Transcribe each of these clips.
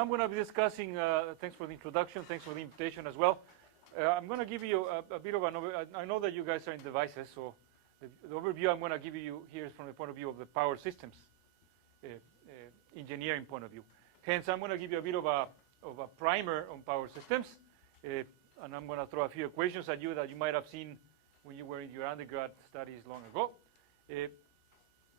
I'm going to be discussing, thanks for the introduction, thanks for the invitation as well. I'm going to give you a bit of an overview. I know that you guys are in devices, so the overview I'm going to give you here is from the point of view of the power systems engineering point of view. Hence, I'm going to give you a bit of a primer on power systems, and I'm going to throw a few equations at you that you might have seen when you were in your undergrad studies long ago.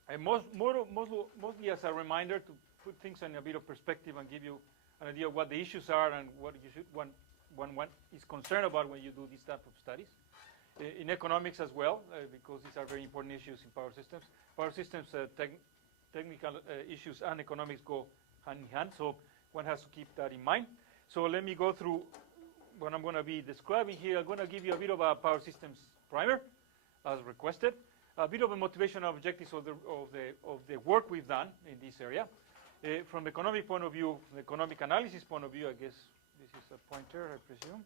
And mostly as a reminder to put things in a bit of perspective and give you an idea of what the issues are and what you should one is concerned about when you do this type of studies. In economics as well, because these are very important issues in power systems. Power systems, technical issues and economics go hand in hand, so one has to keep that in mind. So let me go through what I'm going to be describing here. I'm going to give you a bit of a power systems primer, as requested. A bit of a motivational objectives of the work we've done in this area. From the economic point of view, from the economic analysis point of view, I guess this is a pointer, I presume.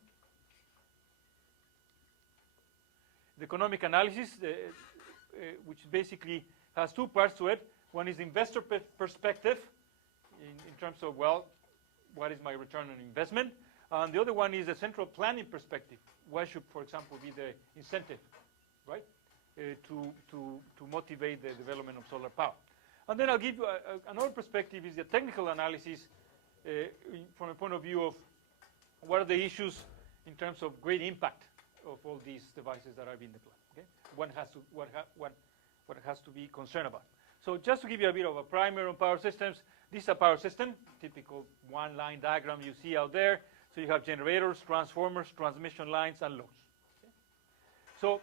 The economic analysis, which basically has two parts to it. One is investor perspective, in terms of, well, what is my return on investment? And the other one is the central planning perspective. What should, for example, be the incentive, right? To motivate the development of solar power. And then I'll give you another perspective is the technical analysis from a point of view of what are the issues in terms of great impact of all these devices that are being deployed. Okay? What has to be concerned about. So just to give you a bit of a primer on power systems, this is a power system, typical one-line diagram you see out there. So you have generators, transformers, transmission lines, and loads. Okay? So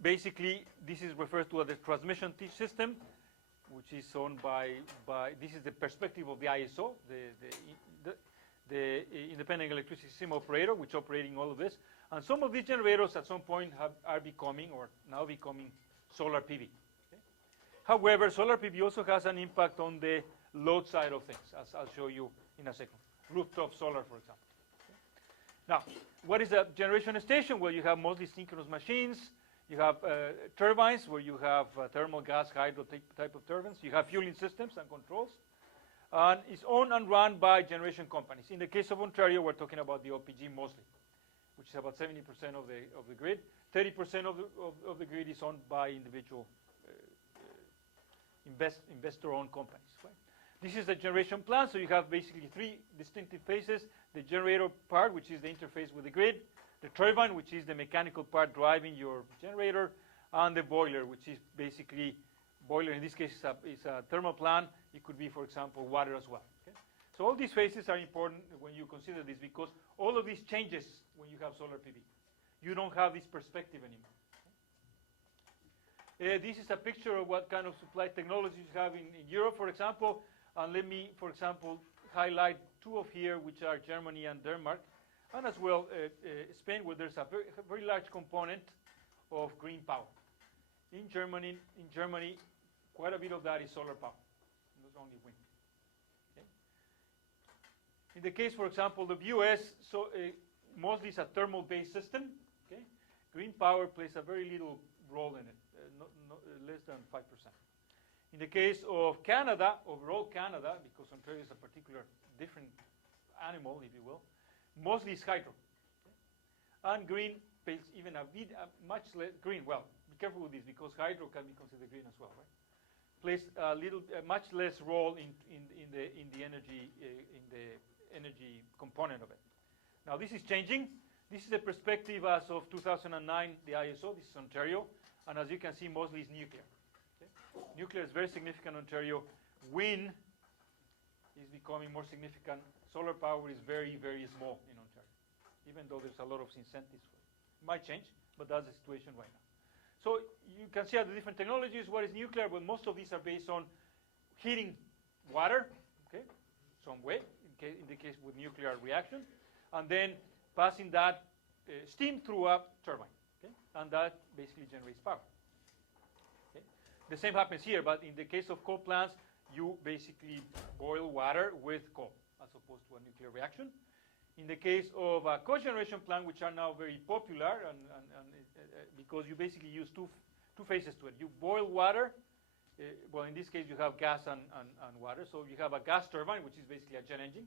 basically, this is referred to as the transmission system, which is owned by this is the perspective of the ISO, the independent electricity system operator, which is operating all of this. And some of these generators at some point are becoming, or now becoming, solar PV. Okay? However, solar PV also has an impact on the load side of things, as I'll show you in a second. Rooftop solar, for example. Okay? Now, what is a generation station? Well, you have mostly synchronous machines. You have turbines where you have thermal, gas, hydro type of turbines. You have fueling systems and controls. And it's owned and run by generation companies. In the case of Ontario, we're talking about the OPG mostly, which is about 70% of the grid. 30% of the grid is owned by individual investor-owned companies. Right? This is the generation plant, so you have basically three distinctive phases. The generator part, which is the interface with the grid. The turbine, which is the mechanical part driving your generator. And the boiler, which is basically, boiler in this case is a thermal plant. It could be, for example, water as well. Okay? So all these phases are important when you consider this, because all of these changes when you have solar PV. You don't have this perspective anymore. This is a picture of what kind of supply technologies you have in Europe, for example. And let me, for example, highlight two of here, which are Germany and Denmark, and as well Spain, where there's a very large component of green power. In Germany, quite a bit of that is solar power, not only wind. Okay? In the case, for example, of the US, so mostly it's a thermal-based system. Okay? Green power plays a very little role in it, less than 5%. In the case of Canada, overall Canada, because Ontario is a particular different animal, if you will, mostly it's hydro. Okay? And green plays even a bit, much less, green, well, be careful with this, because hydro can be considered green as well, right? Plays a much less role in the energy component of it. Now this is changing. This is the perspective as of 2009, the ISO. This is Ontario, and as you can see, mostly it's nuclear. Okay? Nuclear is very significant in Ontario. Wind is becoming more significant. Solar power is very, very small in Ontario, even though there's a lot of incentives for it. It might change, but that's the situation right now. So you can see how the different technologies. What is nuclear? Well, most of these are based on heating water, okay, some way, in the case with nuclear reaction, and then passing that steam through a turbine, okay, and that basically generates power. Okay. The same happens here, but in the case of coal plants, you basically boil water with coal, as opposed to a nuclear reaction. In the case of a cogeneration plant, which are now very popular, and because you basically use two phases to it. You boil water well, in this case, you have gas and water. So you have a gas turbine, which is basically a jet engine,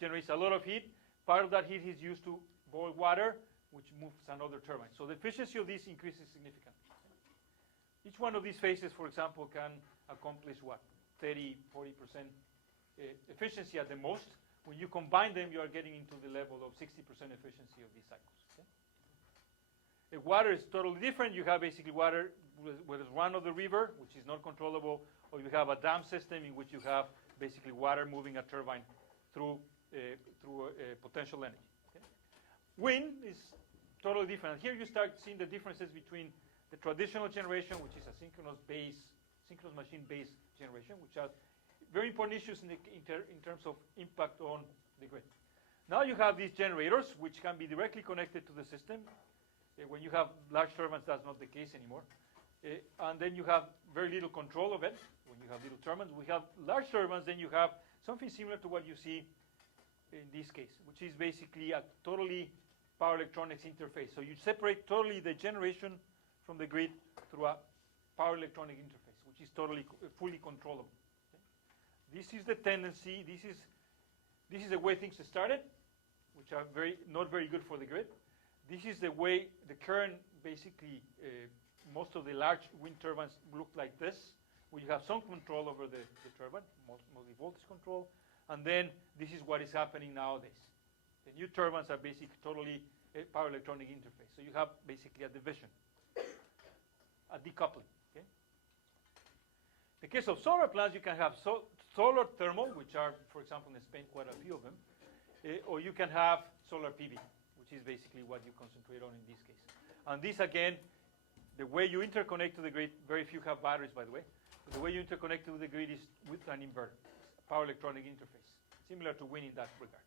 generates a lot of heat. Part of that heat is used to boil water, which moves another turbine. So the efficiency of this increases significantly. Each one of these phases, for example, can accomplish what? 30, 40% efficiency at the most. When you combine them, you are getting into the level of 60% efficiency of these cycles. Okay? Water is totally different. You have basically water whether it's run of the river, which is not controllable, or you have a dam system in which you have basically water moving a turbine through potential energy. Okay? Wind is totally different. Here you start seeing the differences between the traditional generation, which is a synchronous machine-based generation, which are very important issues in terms of impact on the grid. Now you have these generators, which can be directly connected to the system. When you have large turbines, that's not the case anymore. And then you have very little control of it when you have little turbines. We have large turbines, then you have something similar to what you see in this case, which is basically a totally power electronics interface. So you separate totally the generation from the grid through a power electronic interface, which is totally fully controllable. Okay? This is the tendency. This is the way things started, which are not very good for the grid. This is the way the current, basically, most of the large wind turbines look like this, where you have some control over the turbine, mostly voltage control, and then this is what is happening nowadays. The new turbines are basically totally a power electronic interface. So you have basically a division, a decoupling. Okay? In the case of solar plants, you can have solar thermal, which are, for example, in Spain, quite a few of them, or you can have solar PV, which is basically what you concentrate on in this case. And this, again, the way you interconnect to the grid, very few have batteries, by the way, but the way you interconnect to the grid is with an inverter, power electronic interface, similar to wind in that regard.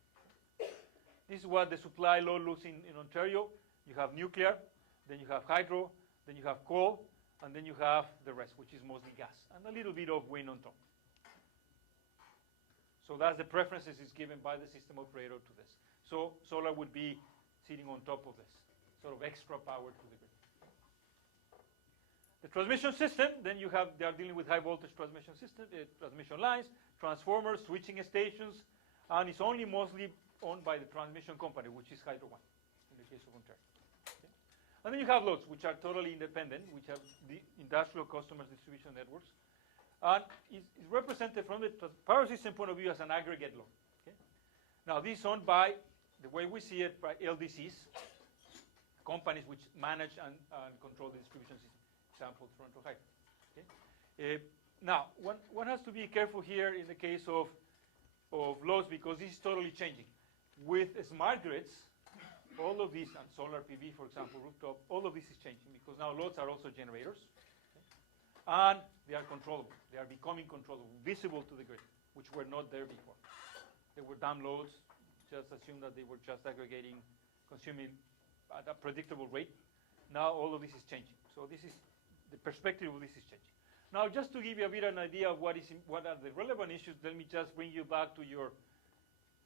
This is what the supply load looks in Ontario. You have nuclear, then you have hydro, then you have coal, and then you have the rest, which is mostly gas, and a little bit of wind on top. So that's the preferences is given by the system operator to this. So solar would be sitting on top of this, sort of extra power to the grid. The transmission system, then they are dealing with high voltage transmission system, transmission lines, transformers, switching stations, and it's only mostly owned by the transmission company, which is Hydro One, in the case of Ontario. Okay? And then you have loads, which are totally independent, which have the industrial customers distribution networks, and is represented from the power system point of view as an aggregate load. Okay? Now, this is owned by, the way we see it, by LDCs, companies which manage and control the distribution system. Example, Toronto Hydro. Okay? Now, one has to be careful here in the case of loads, because this is totally changing. With smart grids, all of these, and solar PV, for example, rooftop, all of this is changing, because now loads are also generators, okay? And they are controllable. They are becoming controllable, visible to the grid, which were not there before. They were dumb loads, just assume that they were just aggregating, consuming at a predictable rate. Now all of this is changing. So this is, the perspective of this is changing. Now, just to give you a bit of an idea of what are the relevant issues, let me just bring you back to your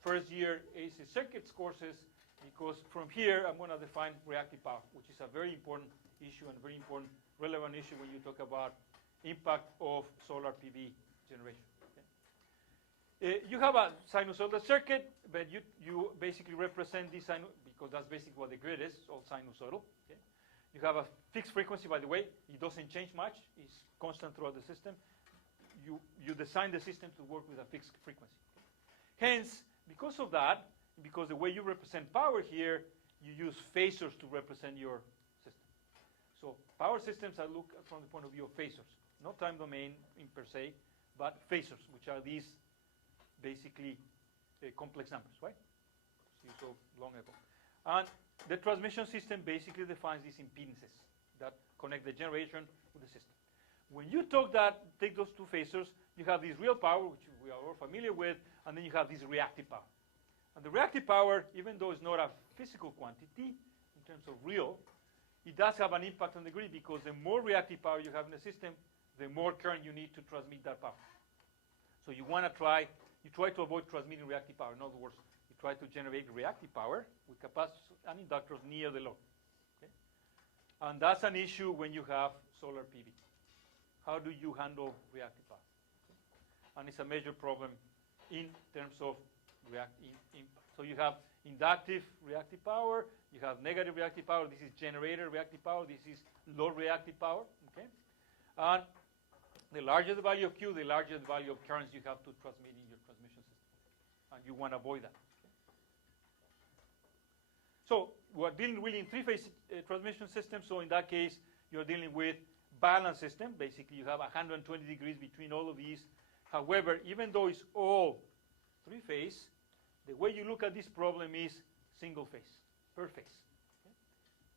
first year AC circuits courses, because from here I'm going to define reactive power, which is a very important issue and very important relevant issue when you talk about impact of solar PV generation. Okay? You have a sinusoidal circuit, but you basically represent this because that's basically what the grid is, all sinusoidal. Okay? You have a fixed frequency, by the way. It doesn't change much. It's constant throughout the system. You design the system to work with a fixed frequency. Hence, because of that, because the way you represent power here, you use phasors to represent your system. So power systems are looked at from the point of view of phasors. Not time domain in per se, but phasors, which are these basically complex numbers, right? See so long ago. And the transmission system basically defines these impedances that connect the generation with the system. When you take those two phasors, you have this real power, which we are all familiar with, and then you have this reactive power. And the reactive power, even though it's not a physical quantity in terms of real, it does have an impact on the grid, because the more reactive power you have in the system, the more current you need to transmit that power. So you try to avoid transmitting reactive power. In other words, you try to generate reactive power with capacitors and inductors near the load. Okay? And that's an issue when you have solar PV. How do you handle reactive power? And it's a major problem in terms of so you have inductive reactive power, you have negative reactive power. This is generator reactive power. This is low reactive power. Okay, and the larger the value of Q, the larger the value of currents you have to transmit in your transmission system, and you want to avoid that. Okay? So we're dealing really in three-phase transmission systems. So in that case, you're dealing with balanced system. Basically, you have 120 degrees between all of these. However, even though it's all three-phase, the way you look at this problem is single phase, per phase. Okay?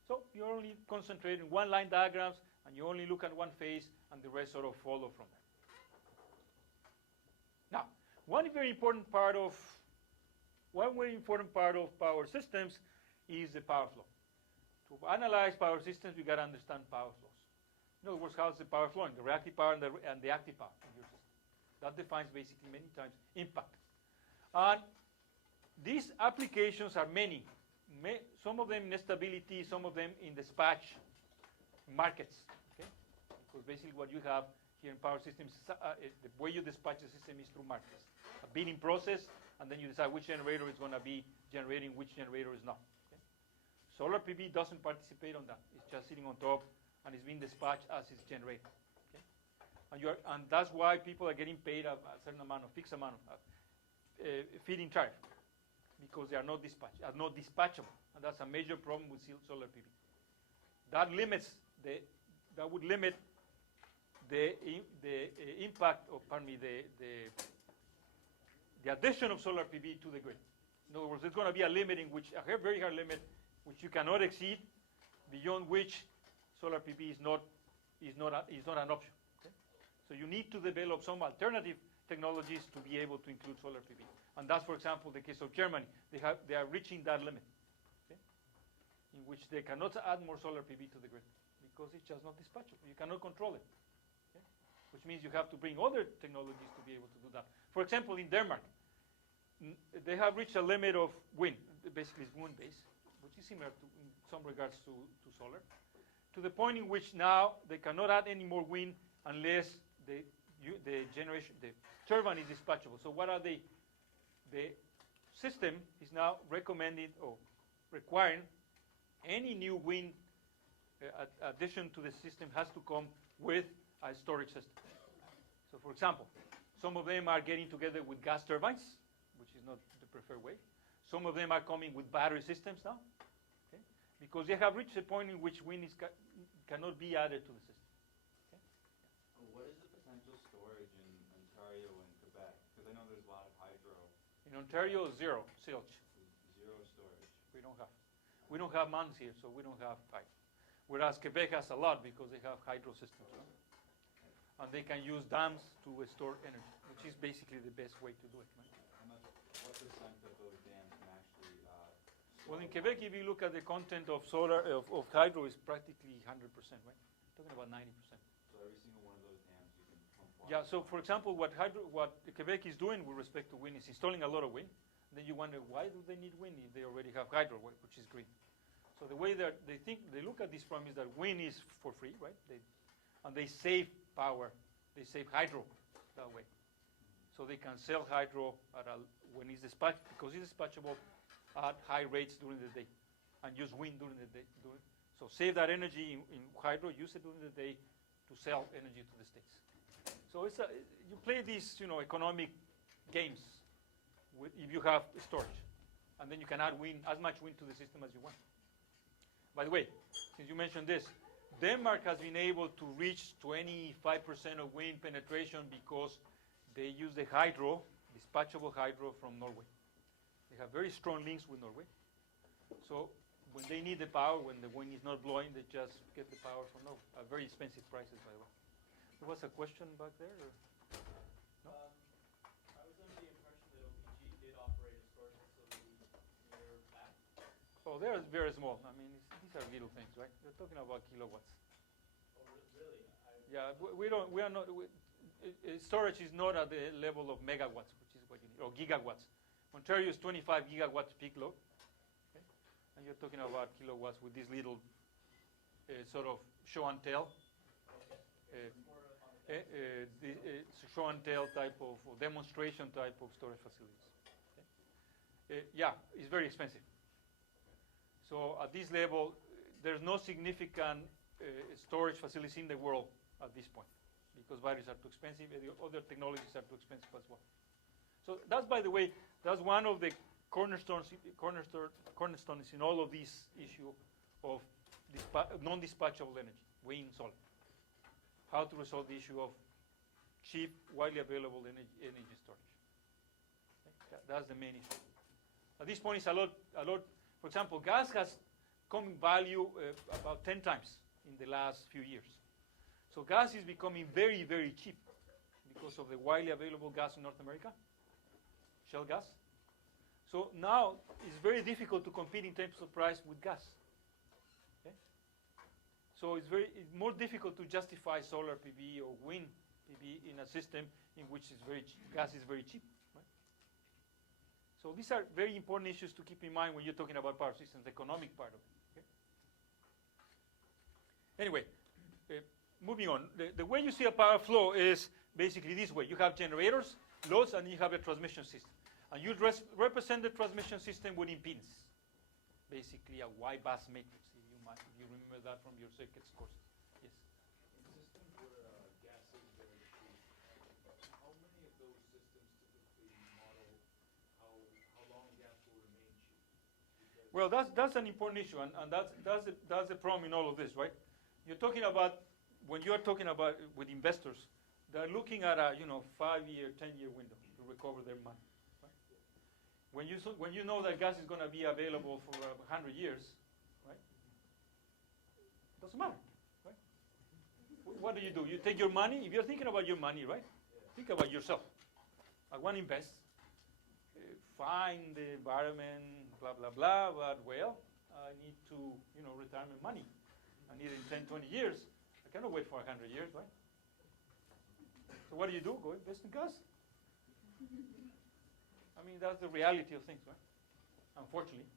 So you're only concentrating one line diagrams, and you only look at one phase, and the rest sort of follow from that. Now, one very important part of power systems is the power flow. To analyze power systems, you got to understand power flows. In other words, how's the power flowing, the reactive power and the active power in your system. That defines basically many times impact. And these applications are many. Some of them in stability, some of them in dispatch markets. Okay? Because basically what you have here in power systems, the way you dispatch the system is through markets. A bidding process, and then you decide which generator is going to be generating, which generator is not. Okay? Solar PV doesn't participate on that. It's just sitting on top, and it's being dispatched as it's generated. Okay? And that's why people are getting paid a certain amount, a fixed amount of feed-in tariff, because they are not dispatchable, and that's a major problem with solar PV. That would limit the impact of, the addition of solar PV to the grid. In other words, there's going to be a limit in which, a very hard limit, which you cannot exceed, beyond which solar PV is not an option. Okay? So you need to develop some alternative technologies to be able to include solar PV. And that's, for example, the case of Germany. They are reaching that limit, okay? In which they cannot add more solar PV to the grid because it's just not dispatchable. You cannot control it, okay? Which means you have to bring other technologies to be able to do that. For example, in Denmark, they have reached a limit of wind. Basically, it's wind-based, which is similar to, in some regards to solar, to the point in which now they cannot add any more wind unless the turbine is dispatchable. So what are they? The system is now recommending or requiring any new wind addition to the system has to come with a storage system. So for example, some of them are getting together with gas turbines, which is not the preferred way. Some of them are coming with battery systems now, okay? Because they have reached a point in which wind cannot be added to the system. Okay? What is the potential storage in Ontario and Quebec? Because I know there's a lot of hydro. In Ontario, zero, zilch. Zero storage. We don't have mountains here, so we don't have hydro. Whereas Quebec has a lot because they have hydro systems. Right? And they can use dams to store energy, which is basically the best way to do it. Right? What percent of those dams can actually well, in Quebec, if you look at the content of solar, of hydro, is practically 100%, right? Talking about 90%. So every single one of those dams you can pump water. Yeah, so for example, what Quebec is doing with respect to wind is installing a lot of wind. Then you wonder, why do they need wind if they already have hydro, which is green? So the way that they look at this problem is that wind is for free, right? And they save power, they save hydro that way. So they can sell hydro when it's dispatched, because it's dispatchable at high rates during the day, and use wind during the day. So save that energy in hydro, use it during the day to sell energy to the States. So you play these, economic games if you have storage, and then you can add as much wind to the system as you want. By the way, since you mentioned this, Denmark has been able to reach 25% of wind penetration because they use the hydro, dispatchable hydro from Norway. They have very strong links with Norway. So when they need the power, when the wind is not blowing, they just get the power from Norway. Very expensive prices, by the way. There was a question back there? Or? No? I was under the impression that OPG did operate a storage facility near that. Oh, they're very small. I mean, these are little things, right? We're talking about kilowatts. Oh, really? Yeah, we are not. Storage is not at the level of megawatts, which is what you need, or gigawatts. Ontario is 25 gigawatts peak load, okay? And you're talking about kilowatts with this little sort of show and tell. Okay. It's more on the show and tell type of, or demonstration type of storage facilities. Okay? Yeah, it's very expensive. So at this level, there's no significant storage facilities in the world at this point because batteries are too expensive and the other technologies are too expensive as well. So that's, by the way, that's one of the cornerstones in all of this issue of non-dispatchable energy, wind, solar. How to resolve the issue of cheap, widely available energy storage. Okay? That's the main issue. At this point, it's a lot. For example, gas has come in value about 10 times in the last few years. So gas is becoming very, very cheap because of the widely available gas in North America, shale gas. So now it's very difficult to compete in terms of price with gas. Okay? So it's more difficult to justify solar PV or wind PV in a system in which gas is very cheap. Right? So these are very important issues to keep in mind when you're talking about power systems, the economic part of it. Okay? Anyway, moving on. The way you see a power flow is basically this way. You have generators, loads, and you have a transmission system. And you represent the transmission system with impedance, basically a Y-bus matrix, if you remember that from your circuits course. Yes? In systems where gas is very cheap, how many of those systems typically model how long gas will remain cheap? Because Well, that's an important issue, and that's the problem in all of this, right? You're talking about, when you're talking about with investors, they're looking at a 5-year, 10-year window to recover their money. When you know that gas is going to be available for 100 years, right? Doesn't matter, right? What do? You take your money. If you're thinking about your money, right? Think about yourself. I want to invest. Find the environment, blah blah blah. But well, I need to, retirement money. I need it in 10, 20 years. I cannot wait for 100 years, right? So what do? Go invest in gas. I mean, that's the reality of things, right? Unfortunately,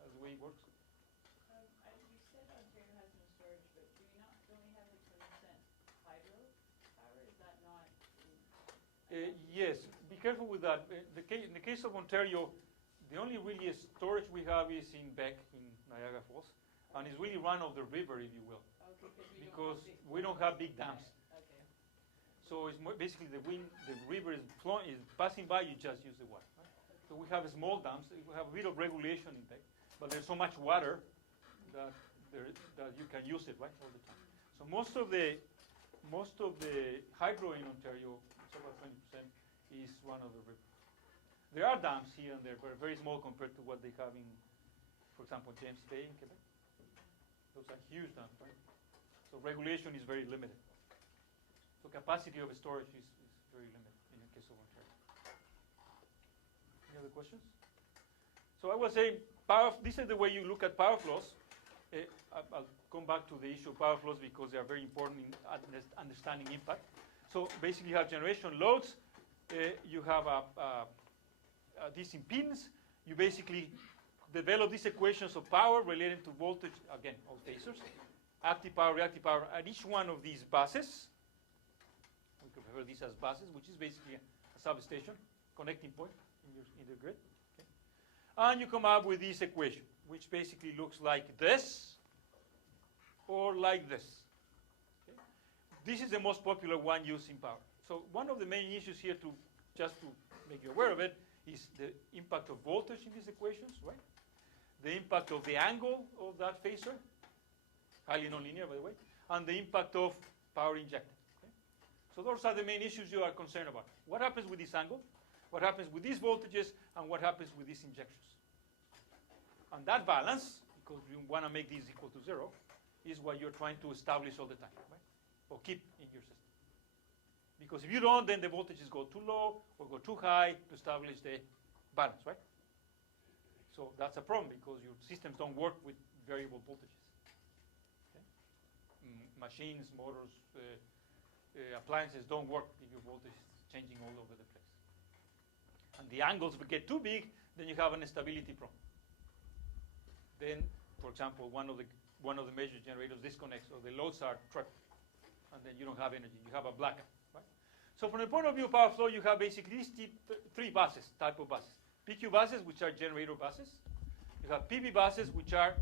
that's the way it works. You said Ontario has no storage, but don't we have like 20% hydro power? Is that not? Yes, be careful with that. In the case of Ontario, the only really storage we have is in Beck, in Niagara Falls, and it's really run of the river, if you will, Okay, because we don't have big dams. Okay. So it's basically the river is flowing, is passing by. You just use the water. Right? So we have small dams. We have a bit of regulation in Beck, but there's so much water that you can use it right all the time. So most of the hydro in Ontario, it's about 20%, is run of the river. There are dams here and there, but very small compared to what they have in, for example, James Bay in Quebec. Those are huge dams, right? So regulation is very limited. So capacity of storage is very limited in the case of Ontario. Any other questions? So I was saying, this is the way you look at power flows. I'll come back to the issue of power flows because they are very important in understanding impact. So basically you have generation loads. You have this impedance. You basically develop these equations of power related to voltage, again, all phasors. Active power, reactive power at each one of these buses. We could refer these as buses, which is basically a substation, connecting point in the grid. Okay. And you come up with this equation, which basically looks like this or like this. Okay. This is the most popular one used in power. So one of the main issues here, just to make you aware of it, is the impact of voltage in these equations, right? The impact of the angle of that phasor, highly nonlinear, by the way, and the impact of power injected. Okay? So those are the main issues you are concerned about. What happens with this angle? What happens with these voltages? And what happens with these injections? And that balance, because you want to make these equal to 0, is what you're trying to establish all the time, right? Or keep in your system. Because if you don't, then the voltages go too low or go too high to establish the balance, right? So that's a problem because your systems don't work with variable voltages. Okay? Machines, motors, appliances don't work if your voltage is changing all over the place. And the angles get too big, then you have an instability problem. Then, for example, one of the major generators disconnects, or the loads are tripped. and then you don't have energy. You have a blackout, right? So from the point of view of power flow, you have basically these three buses, type of buses. PQ buses, which are generator buses. You have PV buses, which are,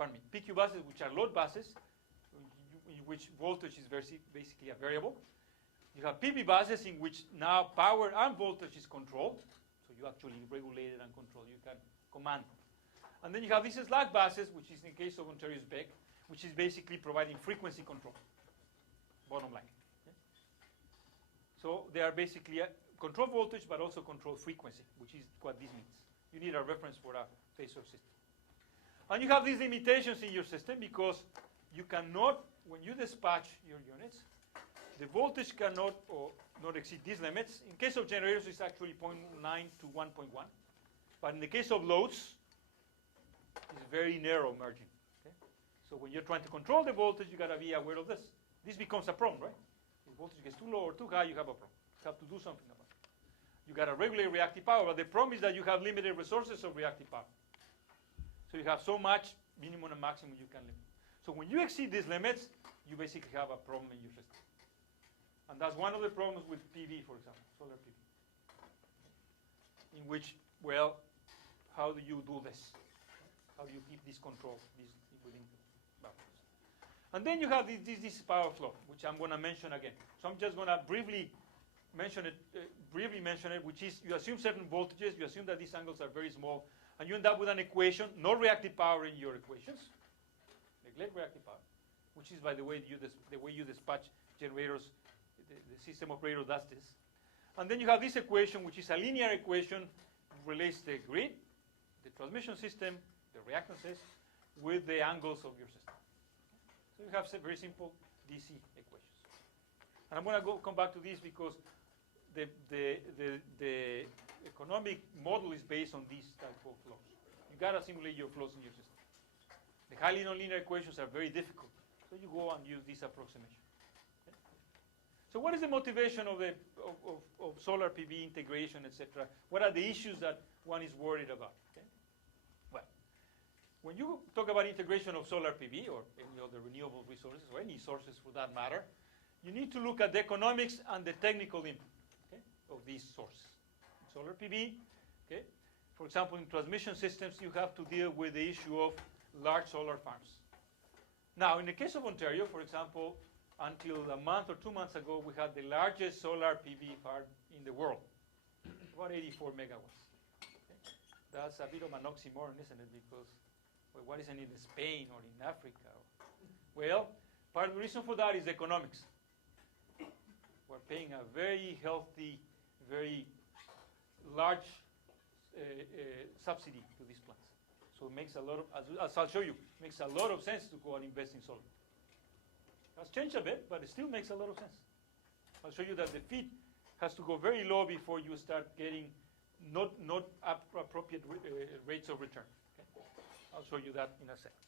PQ buses, which are load buses, in which voltage is basically a variable. You have PV buses in which now power and voltage is controlled. So you actually regulate it and control. You can command. And then you have these slack buses, which is in the case of Ontario's BEC, which is basically providing frequency control. Bottom line. Okay? So they are basically control voltage, but also control frequency, which is what this means. You need a reference for a phasor system. And you have these limitations in your system because you cannot, when you dispatch your units, the voltage cannot not exceed these limits. In case of generators, it's actually 0.9 to 1.1. But in the case of loads, it's very narrow margin. Okay? So when you're trying to control the voltage, you got to be aware of this. This becomes a problem, right? If voltage gets too low or too high, you have a problem. You have to do something about it. You got to regulate reactive power, but the problem is that you have limited resources of reactive power. So you have so much minimum and maximum you can limit. So when you exceed these limits, you basically have a problem in your system. And that's one of the problems with PV, for example, solar PV. In which, well, how do you do this? How do you keep this control within bubbles? And then you have this power flow, which I'm going to mention again. So I'm just going to briefly mention it, which is you assume certain voltages, you assume that these angles are very small, and you end up with an equation, no reactive power in your equations, neglect reactive power, which is, by the way, the way you dispatch generators, the system operator does this. And then you have this equation, which is a linear equation, relates the grid, the transmission system, the reactances, with the angles of your system. So you have very simple DC equations. And I'm going to come back to this because the economic model is based on these type of flows. You got to simulate your flows in your system. The highly nonlinear equations are very difficult, so you go and use this approximation. Okay? So what is the motivation of solar PV integration, etc.? What are the issues that one is worried about? Okay? Well, when you talk about integration of solar PV or any other renewable resources, or any sources for that matter, you need to look at the economics and the technical input, okay, of these sources. In solar PV, okay, for example, in transmission systems, you have to deal with the issue of large solar farms. Now, in the case of Ontario, for example, until a month or 2 months ago, we had the largest solar PV farm in the world, about 84 megawatts. Okay? That's a bit of an oxymoron, isn't it? Because, well, what isn't it in Spain or in Africa? Well, part of the reason for that is economics. We're paying a very healthy, very large subsidy to these plants. So it makes a lot of, as I'll show you, makes a lot of sense to go and invest in solar. Has changed a bit, but it still makes a lot of sense. I'll show you that the feed has to go very low before you start getting not appropriate rates of return. Okay? I'll show you that in a second.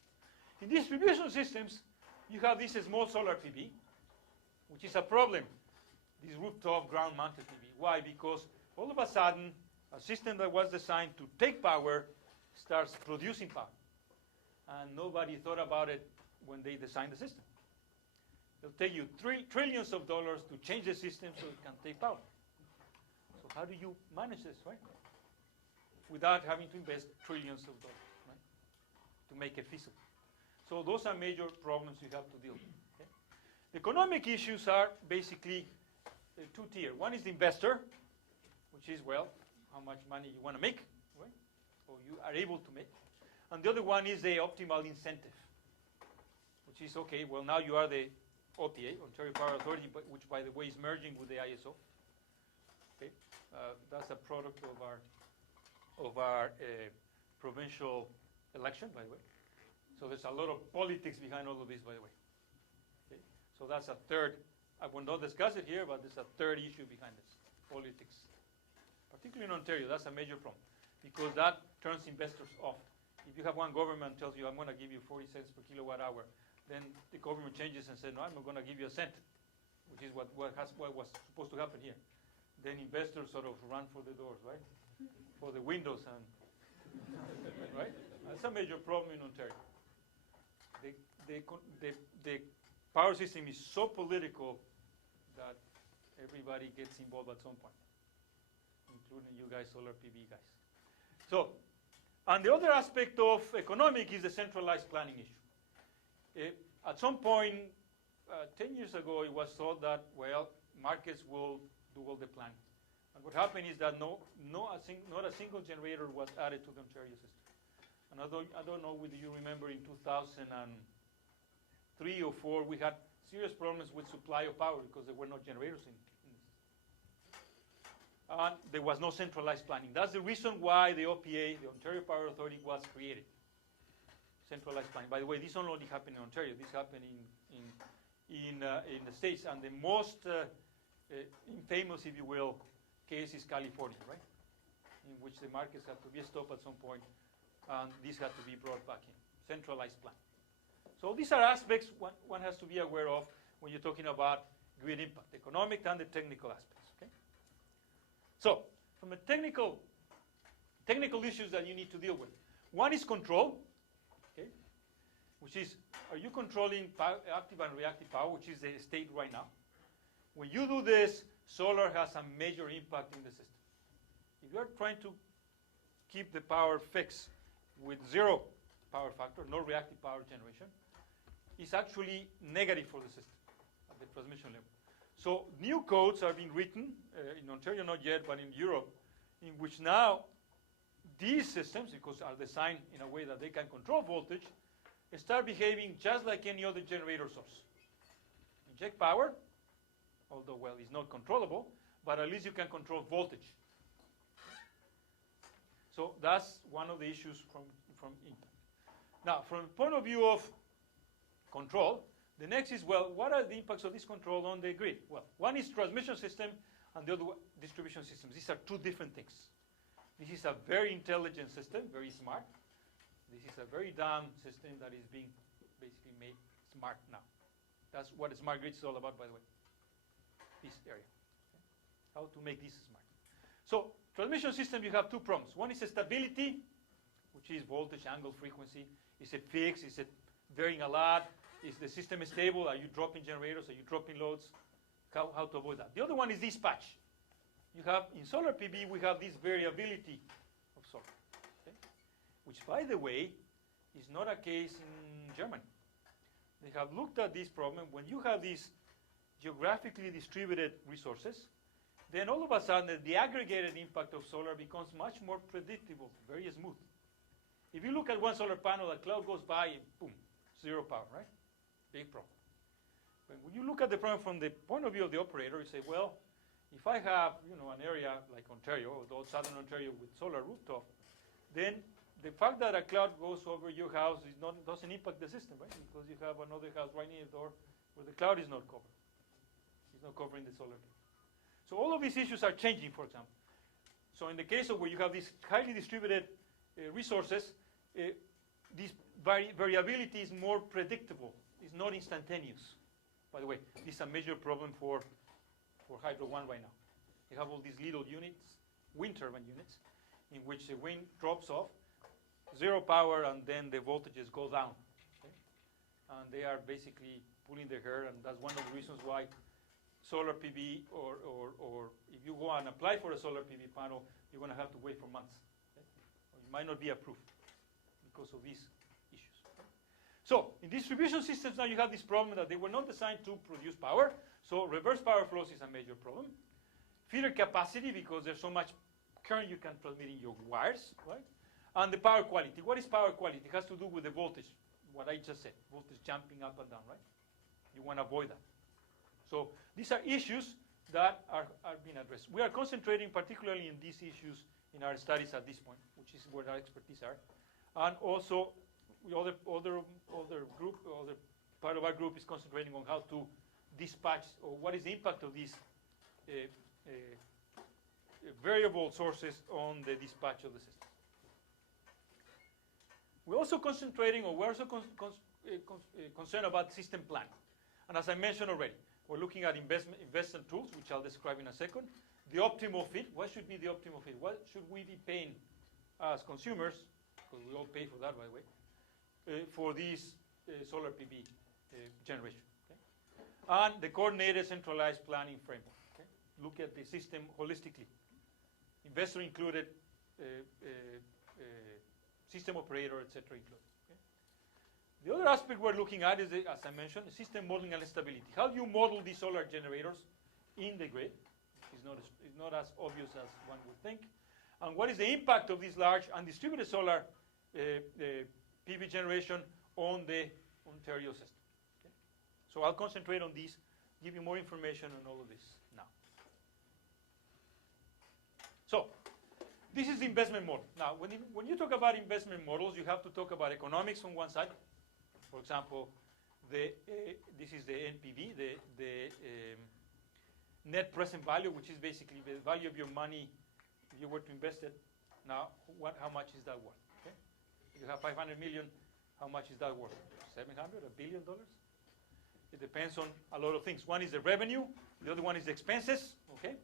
In distribution systems, you have this small solar PV, which is a problem. This rooftop ground-mounted PV. Why? Because all of a sudden, a system that was designed to take power starts producing power. And nobody thought about it when they designed the system. It'll take you trillions of dollars to change the system so it can take power. So how do you manage this, right? Without having to invest trillions of dollars, right? To make it feasible. So those are major problems you have to deal with. Okay? The economic issues are basically two-tier. One is the investor, which is, well, how much money you want to make, right? Or you are able to make. And the other one is the optimal incentive, which is, okay, well, now you are the OPA, Ontario Power Authority, which, by the way, is merging with the ISO. Okay? That's a product of our provincial election, by the way. So there's a lot of politics behind all of this, by the way. Okay? So that's a third. I will not discuss it here, but there's a third issue behind this, politics. Particularly in Ontario, that's a major problem, because that turns investors off. If you have one government tells you, I'm going to give you 40 cents per kilowatt hour, then the government changes and says, no, I'm not going to give you a cent, which is what was supposed to happen here. Then investors sort of run for the doors, right? For the windows, and right? That's a major problem in Ontario. The power system is so political that everybody gets involved at some point, including you guys, solar PV guys. So, and the other aspect of economic is the centralized planning issue. At some point, 10 years ago, it was thought that, well, markets will do all the planning. And what happened is that not a single generator was added to the Ontario system. And I don't know whether you remember in 2003 or 4, we had serious problems with supply of power because there were no generators in the system. And there was no centralized planning. That's the reason why the OPA, the Ontario Power Authority, was created. Centralized planning. By the way, this only happened in Ontario. This happened in the States. And the most infamous, if you will, case is California, right? In which the markets had to be stopped at some point, and this had to be brought back in. Centralized plan. So these are aspects one has to be aware of when you're talking about grid impact, economic and the technical aspects. Okay? So from the technical issues that you need to deal with, one is control, okay? Which is, are you controlling active and reactive power, which is the state right now? When you do this, solar has a major impact in the system. If you're trying to keep the power fixed with zero power factor, no reactive power generation, it's actually negative for the system at the transmission level. So new codes are being written, in Ontario not yet, but in Europe, in which now these systems, because are designed in a way that they can control voltage, start behaving just like any other generator source. Inject power, although, well, it's not controllable, but at least you can control voltage. So that's one of the issues from impact. Now, from the point of view of control, the next is, well, what are the impacts of this control on the grid? Well, one is transmission system, and the other one, distribution systems. These are two different things. This is a very intelligent system, very smart. This is a very dumb system that is being basically made smart now. That's what a smart grid is all about, by the way. This area. Okay? How to make this smart. So, transmission system, you have two problems. One is stability, which is voltage, angle, frequency. Is it fixed? Is it varying a lot? Is the system stable? Are you dropping generators? Are you dropping loads? How to avoid that. The other one is dispatch. You have, in solar PV, we have this variability of solar. Okay? Which, by the way, is not a case in Germany. They have looked at this problem. When you have these geographically distributed resources, then all of a sudden the aggregated impact of solar becomes much more predictable, very smooth. If you look at one solar panel, a cloud goes by and boom, zero power, right? Big problem. But when you look at the problem from the point of view of the operator, you say, well, if I have, an area like Ontario, or southern Ontario with solar rooftop, then the fact that a cloud goes over your house doesn't impact the system, right? Because you have another house right near the door where the cloud is not covered. It's not covering the solar. So all of these issues are changing, for example. So in the case of where you have these highly distributed resources, this variability is more predictable. It's not instantaneous. By the way, this is a major problem for Hydro 1 right now. You have all these little units, wind turbine units, in which the wind drops off, zero power, and then the voltages go down. Okay? And they are basically pulling their hair, and that's one of the reasons why solar PV, or if you go and apply for a solar PV panel, you're going to have to wait for months. Okay? Or you might not be approved because of these issues. So in distribution systems now you have this problem that they were not designed to produce power, so reverse power flows is a major problem. Feeder capacity, because there's so much current you can transmit in your wires, right? And the power quality. What is power quality? It has to do with the voltage, what I just said, voltage jumping up and down, right? You want to avoid that. So these are issues that are being addressed. We are concentrating particularly in these issues in our studies at this point, which is where our expertise are. And also, other part of our group is concentrating on how to dispatch, or what is the impact of these variable sources on the dispatch of the system. We're also concentrating, or we're also concerned about system planning. And as I mentioned already, we're looking at investment tools, which I'll describe in a second. The optimal fit. What should be the optimal fit? What should we be paying as consumers, because we all pay for that, by the way, for these solar PV generation? Okay? and the coordinated centralized planning framework. Okay? Look at the system holistically. Investor included, system operator, etc. included. Okay? The other aspect we're looking at is, as I mentioned, system modeling and stability. How do you model these solar generators in the grid? It's not as obvious as one would think. And what is the impact of this large and distributed solar PV generation on the Ontario system? Okay? So I'll concentrate on these, give you more information on all of this now. So this is the investment model. Now, when you talk about investment models, you have to talk about economics on one side. For example, this is the NPV, the net present value, which is basically the value of your money if you were to invest it. Now, how much is that worth? Okay? If you have 500 million, how much is that worth? 700, $1 billion? It depends on a lot of things. One is the revenue, the other one is the expenses, okay,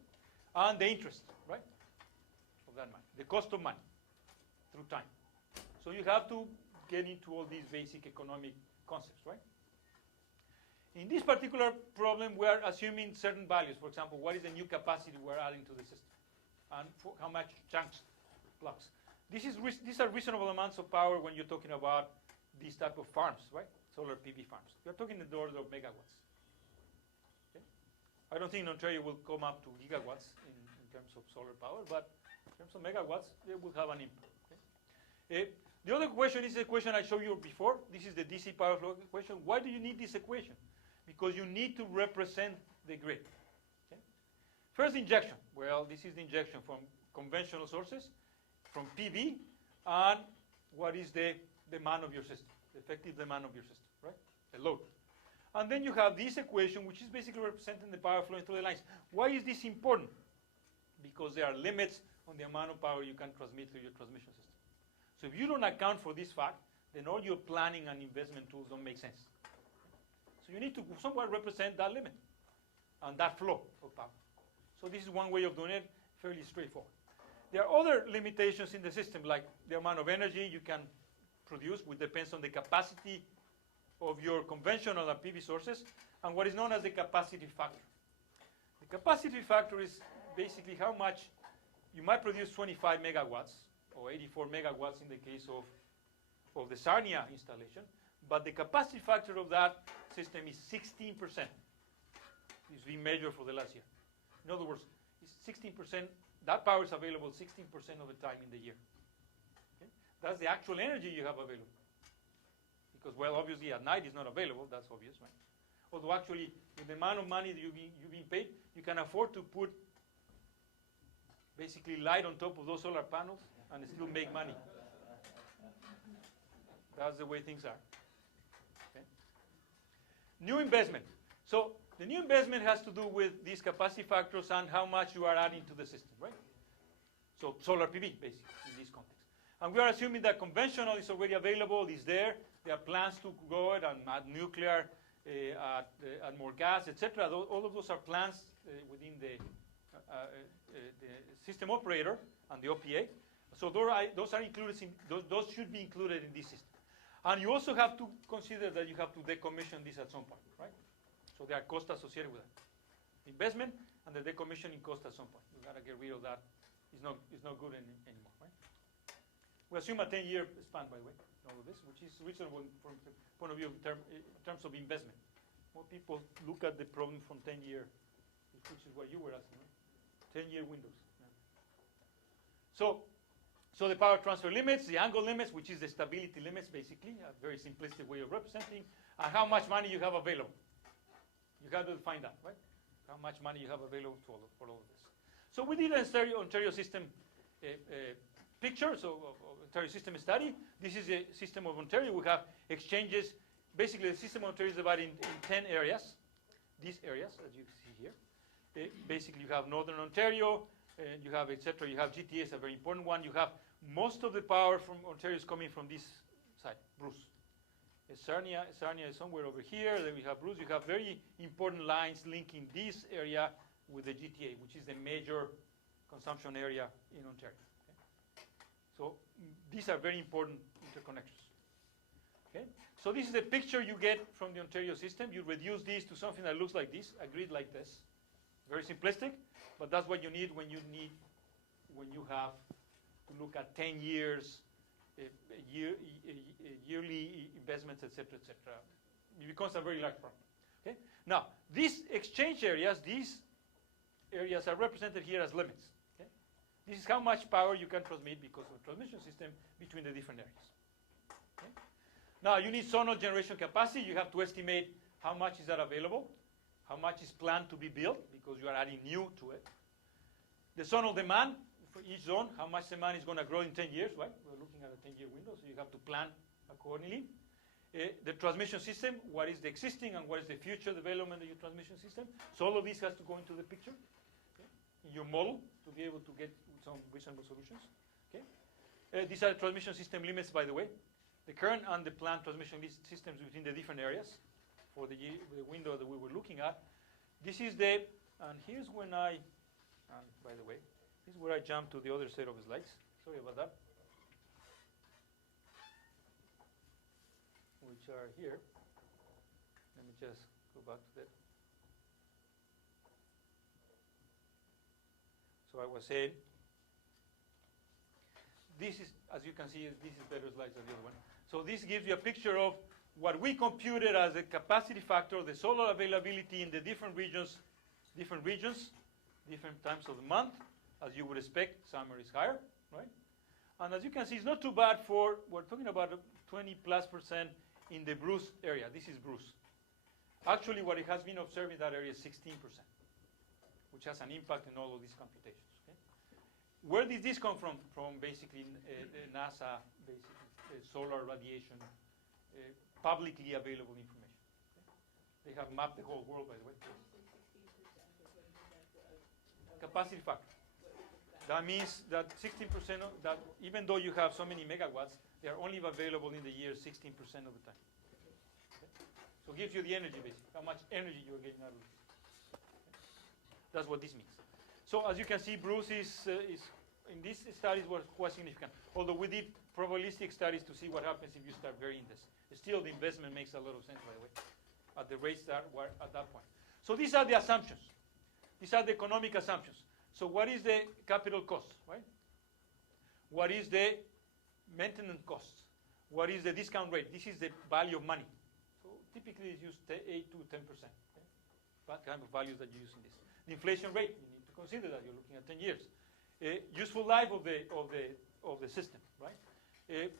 and the interest, right, of that money, the cost of money through time. So you have to get into all these basic economic concepts, right? In this particular problem, we are assuming certain values. For example, what is the new capacity we're adding to the system, and for how much chunks, blocks. These are reasonable amounts of power when you're talking about these type of farms, right? Solar PV farms. You're talking in the order of megawatts. Okay? I don't think Ontario will come up to gigawatts in terms of solar power, but in terms of megawatts, they will have an impact. Okay? The other question is the question I showed you before. This is the DC power flow equation. Why do you need this equation? Because you need to represent the grid. Okay? First, injection. Well, this is the injection from conventional sources, from PV, and what is the demand of your system, the effective demand of your system, right? The load. And then you have this equation, which is basically representing the power flowing through the lines. Why is this important? Because there are limits on the amount of power you can transmit through your transmission system. So if you don't account for this fact, then all your planning and investment tools don't make sense. So you need to somewhat represent that limit and that flow of power. So this is one way of doing it, fairly straightforward. There are other limitations in the system, like the amount of energy you can produce, which depends on the capacity of your conventional and PV sources, and what is known as the capacity factor. The capacity factor is basically how much you might produce 25 megawatts, or 84 megawatts in the case of the Sarnia installation, but the capacity factor of that system is 16%. It's been measured for the last year. In other words, it's 16%, that power is available 16% of the time in the year. Okay? That's the actual energy you have available. Because, well, obviously at night it's not available, that's obvious, right? Although actually, with the amount of money that you've been paid, you can afford to put basically light on top of those solar panels and still make money. That's the way things are. Okay? New investment. So the new investment has to do with these capacity factors and how much you are adding to the system, right? So solar PV, basically, in this context. And we are assuming that conventional is already available, is there. There are plans to grow it and add nuclear, add more gas, etc. All of those are plans within the system operator and the OPA. So those are included. Those should be included in this system. And you also have to consider that you have to decommission this at some point, right? So there are costs associated with that. Investment and the decommissioning cost at some point. You got to get rid of that. It's not good anymore, right? We assume a 10-year span, by the way, all of this, which is reasonable from the point of view in terms of investment. More people look at the problem from 10-year, which is what you were asking, right? 10-year windows. Yeah. So the power transfer limits, the angle limits, which is the stability limits, basically, a very simplistic way of representing, and how much money you have available. You have to define that, right? How much money you have available for all of this. So we did an Ontario system picture, so Ontario system study. This is a system of Ontario. We have exchanges. Basically, the system of Ontario is divided in 10 areas. These areas, as you see here. Basically, you have Northern Ontario, you have etc. You have GTS, a very important one. You have most of the power from Ontario is coming from this side, Bruce. Sarnia is somewhere over here. Then we have Bruce. You have very important lines linking this area with the GTA, which is the major consumption area in Ontario. Okay? So these are very important interconnections. Okay? So this is the picture you get from the Ontario system. You reduce this to something that looks like this, a grid like this. Very simplistic, but that's what you need when you have to look at 10 years, yearly investments, etc., etc. It becomes a very large problem. Okay? Now, these exchange areas, are represented here as limits. Okay? This is how much power you can transmit because of the transmission system between the different areas. Okay? Now, you need zonal generation capacity. You have to estimate how much is that available, how much is planned to be built because you are adding new to it. The zonal demand for each zone, how much demand is going to grow in 10 years, right? We're looking at a 10-year window, so you have to plan accordingly. The transmission system, what is the existing and what is the future development of your transmission system. So all of this has to go into the picture, okay, in your model to be able to get some reasonable solutions. Okay? These are the transmission system limits, by the way. The current and the planned transmission systems within the different areas for the window that we were looking at. This is the, and here's when by the way, this is where I jump to the other set of slides. Sorry about that. Which are here. Let me just go back to that. So I was saying, this is, as you can see, this is better slides than the other one. So this gives you a picture of what we computed as a capacity factor, the solar availability in the different regions, different times of the month. As you would expect, summer is higher, right? And as you can see, it's not too bad for, we're talking about 20+% in the Bruce area. This is Bruce. Actually, what it has been observed in that area is 16%, which has an impact in all of these computations. Okay? Where did this come from? From basically NASA, basically solar radiation, publicly available information. Okay? They have mapped the whole world, by the way. Capacity factor. That means that 16% of that, even though you have so many megawatts, they are only available in the year 16% of the time. Okay? So it gives you the energy, basically, how much energy you are getting out of it. Okay? That's what this means. So as you can see, Bruce is in these studies was quite significant. Although we did probabilistic studies to see what happens if you start varying this. Still, the investment makes a lot of sense, by the way, at the rates that were at that point. So these are the assumptions. These are the economic assumptions. So what is the capital cost, right? What is the maintenance costs? What is the discount rate? This is the value of money. So typically it's used 8 to 10%. Okay? What kind of values that you use in this? The inflation rate, you need to consider that. You're looking at 10 years. Useful life of the system, right?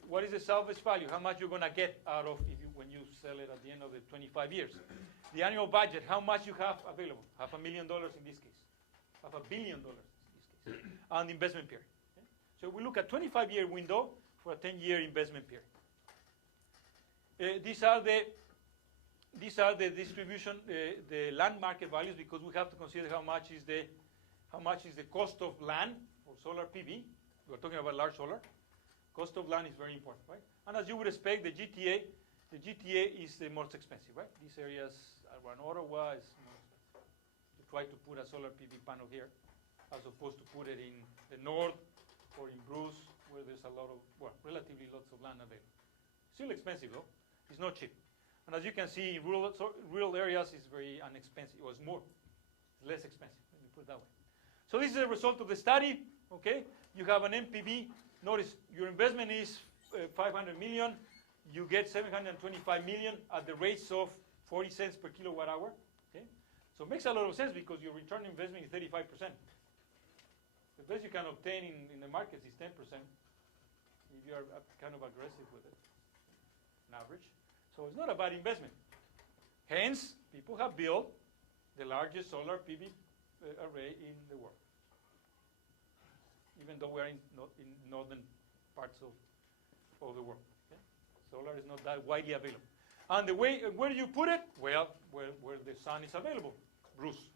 What is the salvage value? How much you're going to get out of when you sell it at the end of the 25 years? The annual budget, how much you have available? $500,000 in this case. $500 million in this case. And the investment period. Okay? So we look at 25-year window for a 10-year investment period. These are the distribution, the land market values, because we have to consider how much is the cost of land for solar PV. We're talking about large solar. Cost of land is very important, right? And as you would expect, the GTA is the most expensive, right? These areas around Ottawa is more expensive. You try to put a solar PV panel here, as opposed to put it in the north or in Bruce, where there's a lot of, well, relatively lots of land available. Still expensive though. It's not cheap. And as you can see, in rural areas, it's very inexpensive. It was less expensive. Let me put it that way. So this is a result of the study. Okay, you have an NPV. Notice your investment is 500 million. You get 725 million at the rates of 40 cents per kilowatt hour. Okay, so it makes a lot of sense because your return on investment is 35%. The best you can obtain in the markets is 10% if you are kind of aggressive with it, on average. So it's not a bad investment. Hence, people have built the largest solar PV array in the world, even though we're in northern parts of the world. Okay? Solar is not that widely available. And the way, where do you put it? Well, where the sun is available, Bruce.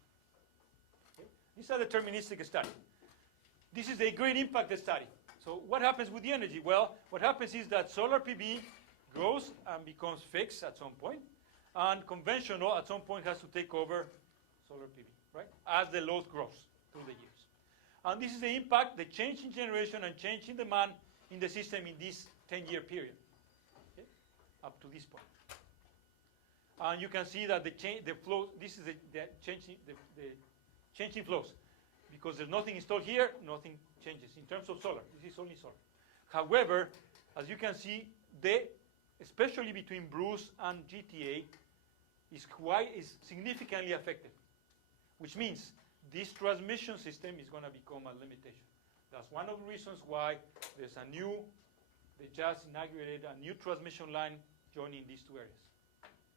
Okay? These are deterministic study. This is a great impact study. So what happens with the energy? Well, what happens is that solar PV grows and becomes fixed at some point, and conventional at some point has to take over solar PV, right? As the load grows through the years. And this is the impact, the change in generation and change in demand in the system in this 10-year period, okay? Up to this point. And you can see that the flow, this is the changing flows. Because there's nothing installed here, nothing changes. In terms of solar, this is only solar. However, as you can see, especially between Bruce and GTA, is significantly affected. Which means this transmission system is going to become a limitation. That's one of the reasons why they just inaugurated a new transmission line joining these two areas,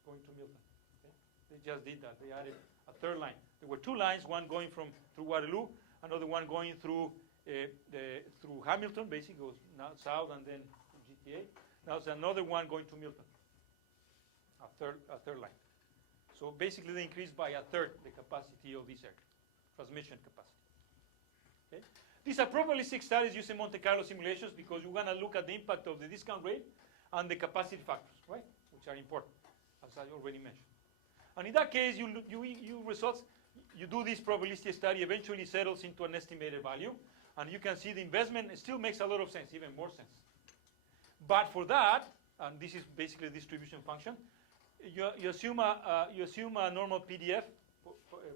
going to Milton. Okay? They just did that. They added a third line. There were two lines, one going through Waterloo, another one going through Hamilton, basically goes south and then GTA. Now there's another one going to Milton, a third line. So basically they increased by a third the capacity of this area, transmission capacity. Okay? These are probabilistic studies using Monte Carlo simulations because we're going to look at the impact of the discount rate and the capacity factors, right? Which are important, as I already mentioned. And in that case, you do this probabilistic study, eventually settles into an estimated value, and you can see the investment still makes a lot of sense, even more sense. But for that, and this is basically a distribution function, you assume a normal PDF,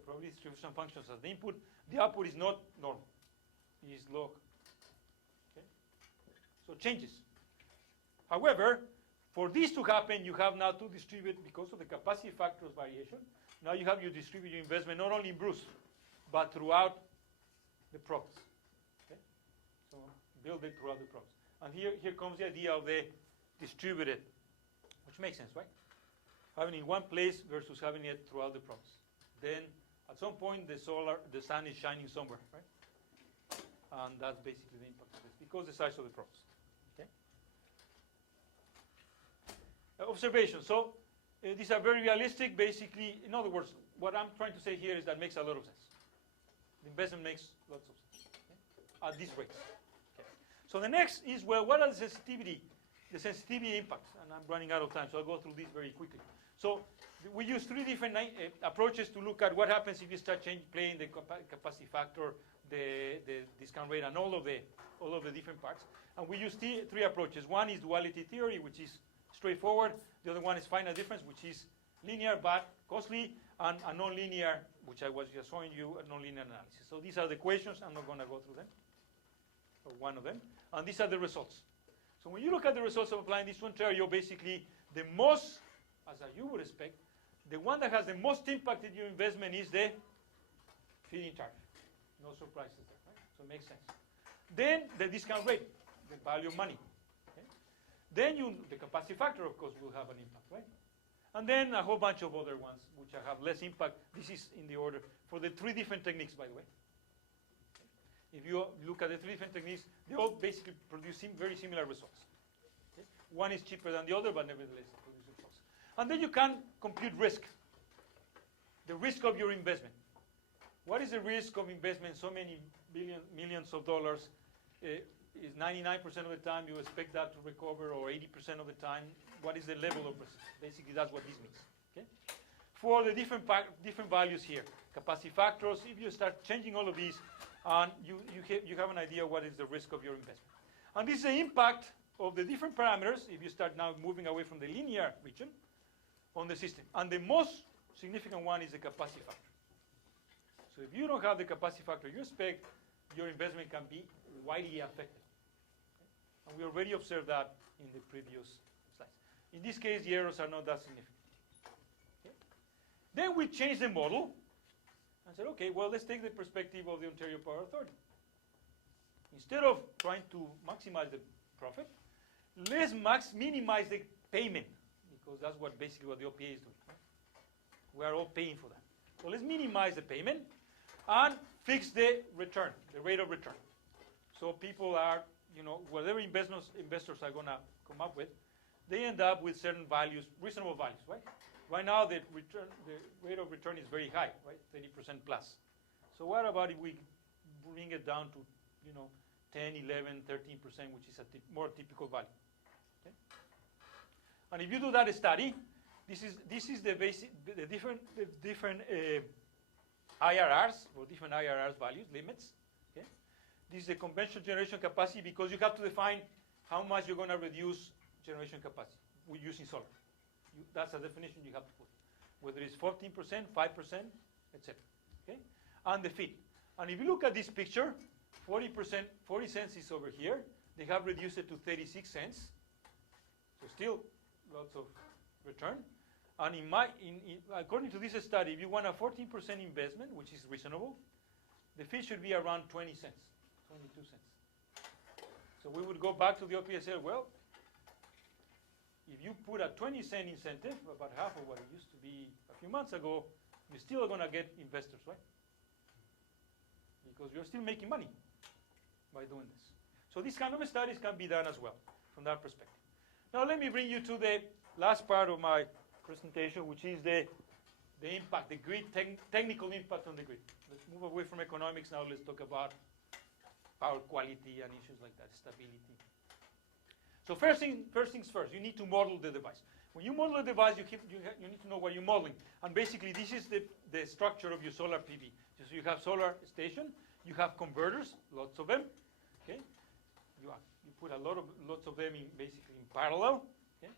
probability distribution functions as the input. The output is not normal, it is log. Okay? So it changes. However, for this to happen, you have now to distribute, because of the capacity factors variation, now you have you distribute your investment not only in Bruce, but throughout the process. Okay? So build it throughout the process. And here comes the idea of the distributed, which makes sense, right? Having it in one place versus having it throughout the process. Then at some point the sun is shining somewhere, right? And that's basically the impact of this, because the size of the process. Okay? Observation. So these are very realistic. Basically, in other words, what I'm trying to say here is that makes a lot of sense. The investment makes lots of sense, okay? At these rates. Okay. So the next is, well, what are the sensitivity impacts? And I'm running out of time, so I'll go through this very quickly. So we use three different approaches to look at what happens if you start playing the capacity factor, the discount rate, and all of the different parts. And we use three approaches. One is duality theory, which is straightforward. The other one is finite difference, which is linear but costly, and a nonlinear, which I was just showing you, a nonlinear analysis. So these are the equations. I'm not going to go through them, or one of them. And these are the results. So when you look at the results of applying this to Ontario, basically the most, as you would expect, the one that has the most impact in your investment is the feed-in tariff. No surprises there, right? So it makes sense. Then the discount rate, the value of money. Okay? Then the capacity factor, of course, will have an impact, right? And then a whole bunch of other ones which have less impact. This is in the order for the three different techniques, by the way. Okay? If you look at the three different techniques, they all basically produce very similar results. Okay? One is cheaper than the other, but nevertheless it produces results. And then you can compute risk, the risk of your investment. What is the risk of investment? So many millions of dollars. Is 99% of the time you expect that to recover, or 80% of the time? What is the level of risk? Basically, that's what this means. Okay? For the different values here, capacity factors, if you start changing all of these, and you have an idea what is the risk of your investment. And this is the impact of the different parameters, if you start now moving away from the linear region, on the system. And the most significant one is the capacity factor. So if you don't have the capacity factor you expect, your investment can be widely affected. Okay? And we already observed that in the previous slides. In this case, the errors are not that significant. Okay? Then we change the model and said, okay, well, let's take the perspective of the Ontario Power Authority. Instead of trying to maximize the profit, let's minimize the payment, because that's basically what the OPA is doing. Right? We are all paying for that. So let's minimize the payment and fix the return, the rate of return. So people are, whatever investors are going to come up with, they end up with certain values, reasonable values, right? Right now, the rate of return is very high, right? 30% plus. So what about if we bring it down to, 10, 11, 13%, which is a more typical value? Okay? And if you do that study, this is the different IRRs, or different IRRs values, limits. Okay? This is the conventional generation capacity, because you have to define how much you're going to reduce generation capacity using solar. That's a definition you have to put. Whether it's 14%, 5%, etc. Okay? And the feed. And if you look at this picture, 40%, 40 cents is over here. They have reduced it to 36 cents. So still lots of return. And according to this study, if you want a 14% investment, which is reasonable, the fee should be around 20 cents, 22 cents. So we would go back to the OPSL. Well, if you put a 20-cent incentive, about half of what it used to be a few months ago, you're still going to get investors, right? Because you're still making money by doing this. So these kind of studies can be done as well from that perspective. Now let me bring you to the last part of my presentation, which is the impact, the grid, technical impact on the grid. Let's move away from economics now. Let's talk about power quality and issues like that, stability. So first things first, you need to model the device. When you model a device, you need to know what you're modeling. And basically, this is the structure of your solar PV. So you have solar station, you have converters, lots of them. Okay, you put lots of them in basically in parallel. Okay,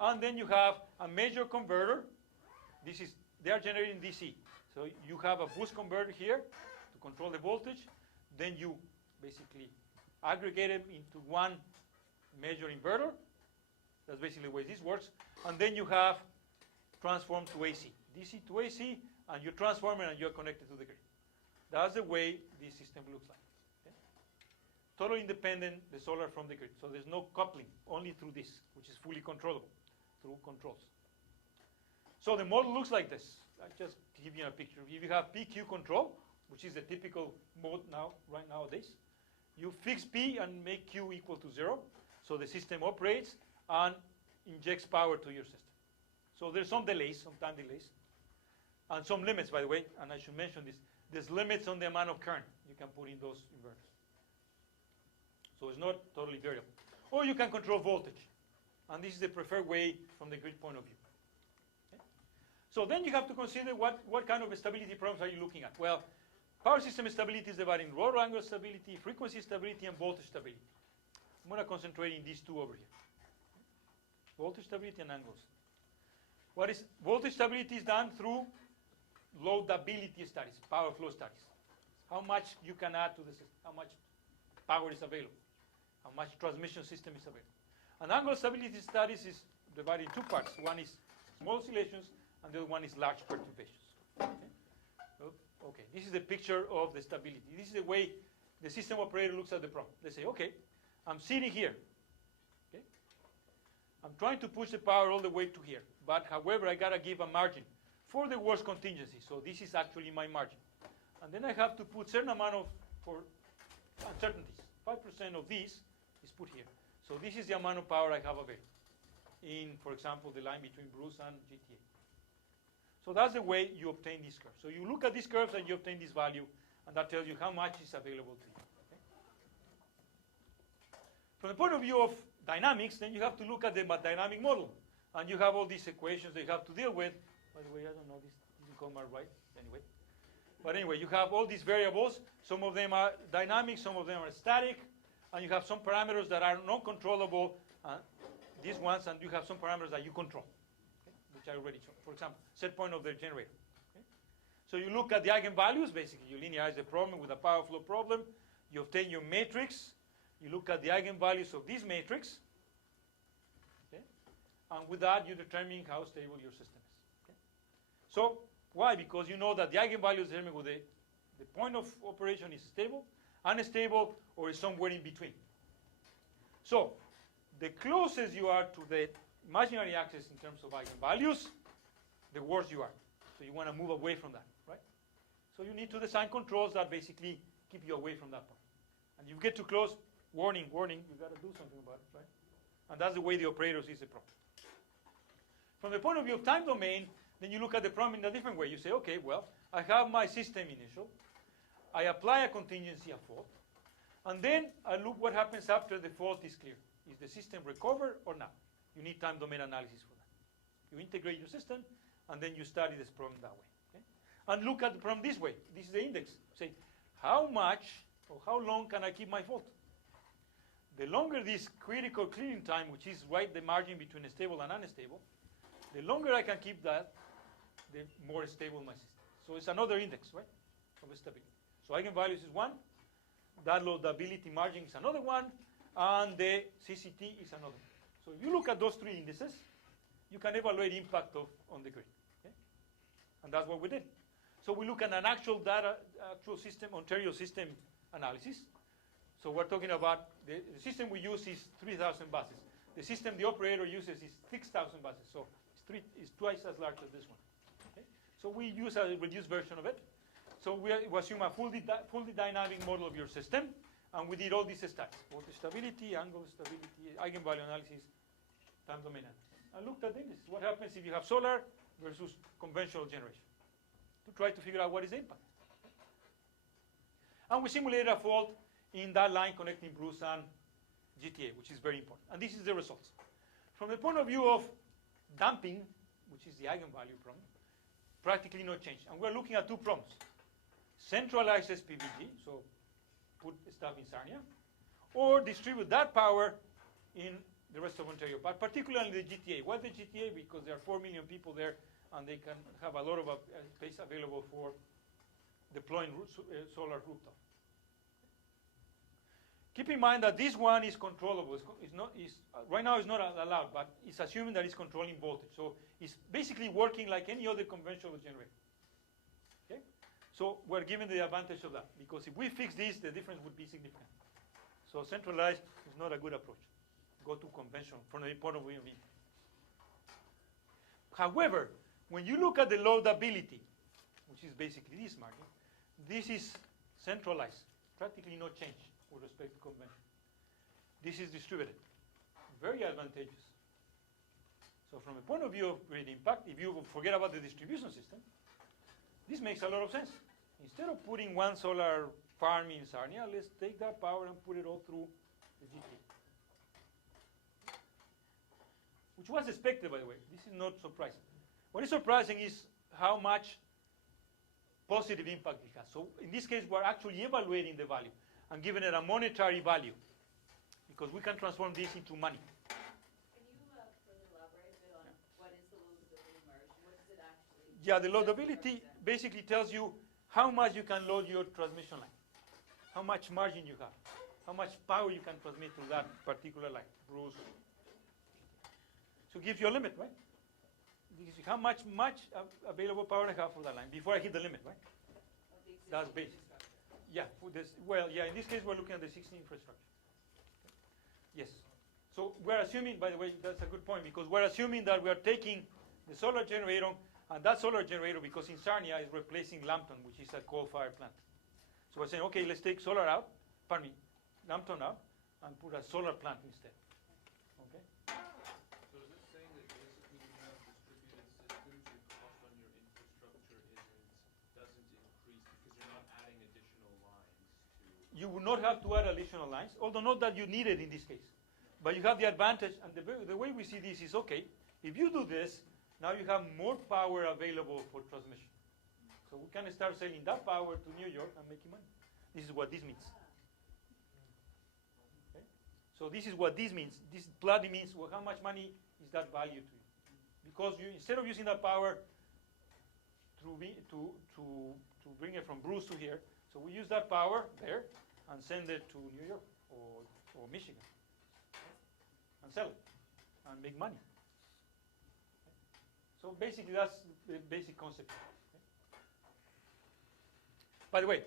and then you have a major converter. They are generating DC. So you have a boost converter here to control the voltage. Then you basically aggregate them into one major inverter. That's basically the way this works. And then you have transform to AC. DC to AC, and you transform it and you're connected to the grid. That's the way this system looks like. Okay? Totally independent, the solar from the grid. So there's no coupling, only through this, which is fully controllable through controls. So the model looks like this. I just give you a picture. If you have PQ control, which is the typical mode right nowadays, you fix P and make Q equal to 0. So the system operates and injects power to your system. So there's some delays, some time delays, and some limits, by the way, and I should mention this. There's limits on the amount of current you can put in those inverters. So it's not totally variable. Or you can control voltage. And this is the preferred way from the grid point of view. Okay? So then you have to consider what kind of stability problems are you looking at. Well, power system stability is divided in rotor angle stability, frequency stability, and voltage stability. I'm going to concentrate in these two over here. Voltage stability and angles. Voltage stability is done through loadability studies, power flow studies. How much you can add to the system, how much power is available, how much transmission system is available. And angle stability studies is divided in two parts. One is small oscillations, and the other one is large perturbations. Okay, this is the picture of the stability. This is the way the system operator looks at the problem. They say, okay, I'm sitting here. Okay? I'm trying to push the power all the way to here. But however, I got to give a margin for the worst contingency. So this is actually my margin. And then I have to put certain amount for uncertainties. 5% of this is put here. So this is the amount of power I have available in, for example, the line between Bruce and GTA. So that's the way you obtain this curve. So you look at these curves and you obtain this value, and that tells you how much is available to you. Okay? From the point of view of dynamics, then you have to look at the dynamic model. And you have all these equations that you have to deal with. By the way, I don't know, this didn't come out right anyway. But anyway, you have all these variables. Some of them are dynamic, some of them are static. And you have some parameters that are non-controllable, these ones, and you have some parameters that you control, okay, which I already showed. For example, set point of the generator. Okay? So you look at the eigenvalues, basically. You linearize the problem with a power flow problem. You obtain your matrix. You look at the eigenvalues of this matrix. Okay? And with that, you determine how stable your system is. Okay? So why? Because you know that the eigenvalues determine whether the point of operation is stable, unstable, or is somewhere in between. So the closest you are to the imaginary axis in terms of eigenvalues, the worse you are. So you want to move away from that, right? So you need to design controls that basically keep you away from that point. And you get too close, warning, warning, you got to do something about it, right? And that's the way the operator sees the problem. From the point of view of time domain, then you look at the problem in a different way. You say, okay, well, I have my system initial. I apply a contingency, a fault, and then I look what happens after the fault is clear. Is the system recovered or not? You need time domain analysis for that. You integrate your system, and then you study this problem that way. Okay? And look at the problem this way. This is the index. Say, how much or how long can I keep my fault? The longer this critical clearing time, which is right the margin between stable and unstable, The longer I can keep that, the more stable my system. So it's another index, right, of stability. So eigenvalues is one, that loadability margin is another one, and the CCT is another one. So if you look at those three indices, you can evaluate impact on the grid. Okay? And that's what we did. So we look at an actual system, Ontario system analysis. So we're talking about the system we use is 3,000 buses. The system the operator uses is 6,000 buses. So it's twice as large as this one. Okay? So we use a reduced version of it. So we assume a fully dynamic model of your system, and we did all these stats: voltage stability, angle stability, eigenvalue analysis, time domain analysis. And looked at this. What happens if you have solar versus conventional generation, to try to figure out what is the impact. And we simulated a fault in that line connecting Bruce and GTA, which is very important. And this is the results. From the point of view of damping, which is the eigenvalue problem, practically no change. And we're looking at two problems. Centralize SPVG, so put stuff in Sarnia, or distribute that power in the rest of Ontario, but particularly the GTA. Why the GTA? Because there are 4 million people there, and they can have a lot of space available for deploying solar rooftop. Keep in mind that this one is controllable. Right now it's not allowed, but it's assuming that it's controlling voltage. So it's basically working like any other conventional generator. Okay? So we're given the advantage of that, because if we fix this, the difference would be significant. So centralized is not a good approach. Go to conventional from the point of view of impact. However, when you look at the loadability, which is basically this margin, this is centralized, practically no change with respect to conventional. This is distributed, very advantageous. So from the point of view of grid impact, if you forget about the distribution system, this makes a lot of sense. Instead of putting one solar farm in Sarnia, let's take that power and put it all through the GTA. Which was expected, by the way. This is not surprising. What is surprising is how much positive impact it has. So in this case, we're actually evaluating the value and giving it a monetary value, because we can transform this into money. Can you further elaborate a bit on what is the loadability margin? What does it actually? Yeah, the loadability basically tells you how much you can load your transmission line, how much margin you have, how much power you can transmit through that particular line. Bruce. So it gives you a limit, right? It gives you how much available power I have for that line before I hit the limit, right? That's basic. Yeah, for this, well, yeah, in this case, we're looking at the 16 infrastructure. Yes. So we're assuming, by the way, that's a good point, because we're assuming that we are taking the solar generator, and that solar generator, because in Sarnia, is replacing Lambton, which is a coal-fired plant. So we're saying, okay, let's take solar out, Lambton out, and put a solar plant instead. Okay? So is it saying that basically when you have distributed systems, your cost on your infrastructure doesn't increase because you're not adding additional lines to? You would not have to add additional lines, although not that you need it in this case. But you have the advantage, and the way we see this is, okay, if you do this, now you have more power available for transmission. So we can start selling that power to New York and making money. This is what this means. Okay? So this is what this means. This bloody means, well, how much money is that value to you? Because you, instead of using that power to bring it from Bruce to here, so we use that power there and send it to New York or Michigan and sell it and make money. So basically, that's the basic concept. Okay? By the way,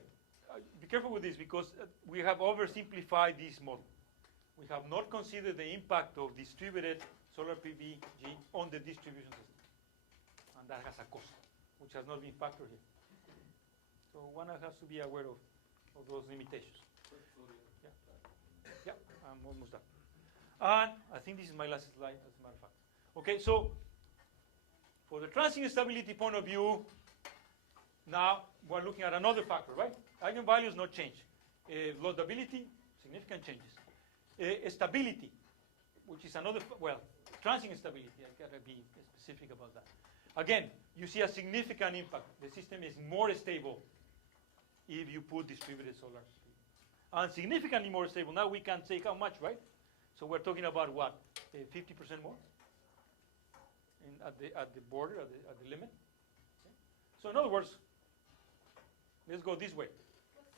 be careful with this, because we have oversimplified this model. We have not considered the impact of distributed solar PV on the distribution system. And that has a cost, which has not been factored here. So one has to be aware of those limitations. Yeah, I'm almost done. And I think this is my last slide, as a matter of fact. Okay, so for the transient stability point of view, now we're looking at another factor, right? Eigenvalues not change. Loadability, significant changes. Stability, which is another, well, transient stability, I gotta be specific about that. Again, you see a significant impact. The system is more stable if you put distributed solar. And significantly more stable. Now we can say how much, right? So we're talking about what? 50% more? at the border, at the limit. Okay? So in other words, let's go this way,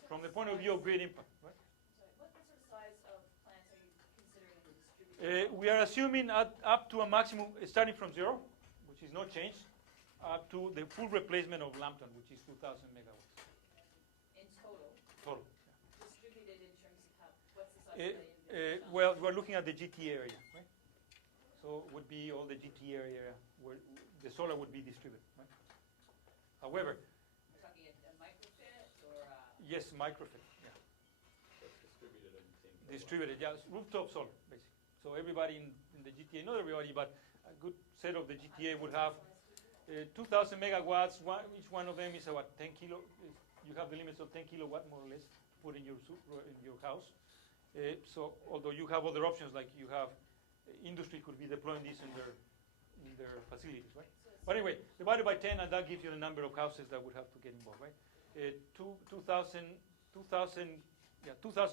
from the point of view of grid impact. Right? Sorry, what sort of size of plants are you considering in the distributed? We are assuming up to a maximum, starting from 0, which is no change, up to the full replacement of Lambton, which is 2,000 megawatts In total, total. distributed in terms of how, what's the size of the individual? Well, we're looking at the GTA area, right? So it would be all the GTA area where the solar would be distributed, right? However, We're talking a microfit or yes, microfit, yeah. That's distributed in the same. Distributed, yeah, rooftop solar, basically. So everybody in the GTA, not everybody, but a good set of the GTA would have 2,000 megawatts. Each one of them is about 10 kilo. You have the limits of 10 kilowatt, more or less, put in your house. So although you have other options, like you have industry could be deploying this in their facilities, right? But anyway, divided by 10, and that gives you the number of houses that would have to get involved, right? 2,000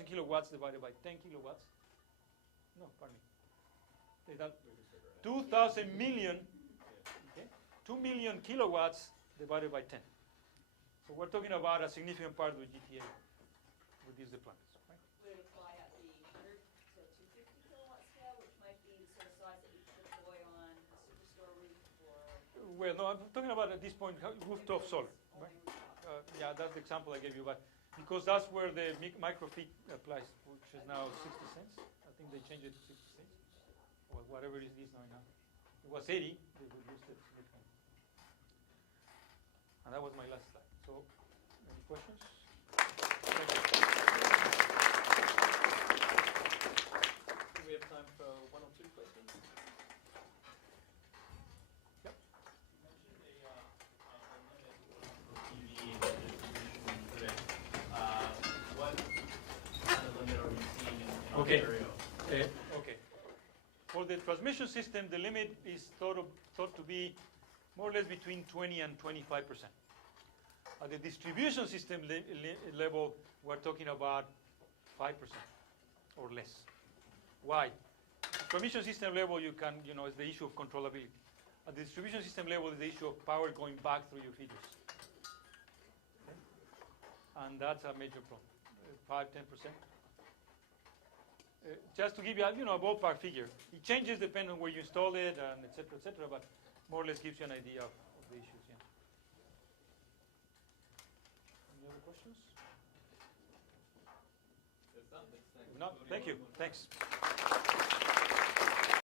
kilowatts divided by 10 kilowatts. No, pardon me. 2,000 million, okay? 2 million kilowatts divided by 10. So we're talking about a significant part of the GTA with these deployments, right? would it apply at the 100 to 250 kilowatt scale, which might be the sort of size that you could deploy on a superstore roof or Well, no, I'm talking about at this point rooftop solar, only right? rooftop? Yeah, that's the example I gave you, but because that's where the microfit applies, which is now 60 cents. I think they changed it to 60 cents, or whatever it is now. It was 80, they reduced it significantly. And that was my last slide. So, any questions? Thank you. We have time for one or two questions. Yep. You mentioned a limit for PV in the distribution today. What kind of limit are we seeing in Okay. Ontario? Okay. For the transmission system, the limit is thought to be more or less between 20 and 25%. At the distribution system level, we're talking about 5% or less. Why? Transmission system level, it's the issue of controllability. At the distribution system level, is the issue of power going back through your feeders. Okay? And that's a major problem, 5–10%. Just to give you a ballpark figure, it changes depending on where you install it, and et cetera, but more or less gives you an idea of the issues. Yeah. Any other questions? That's done. Thanks. No, thank you. Thanks.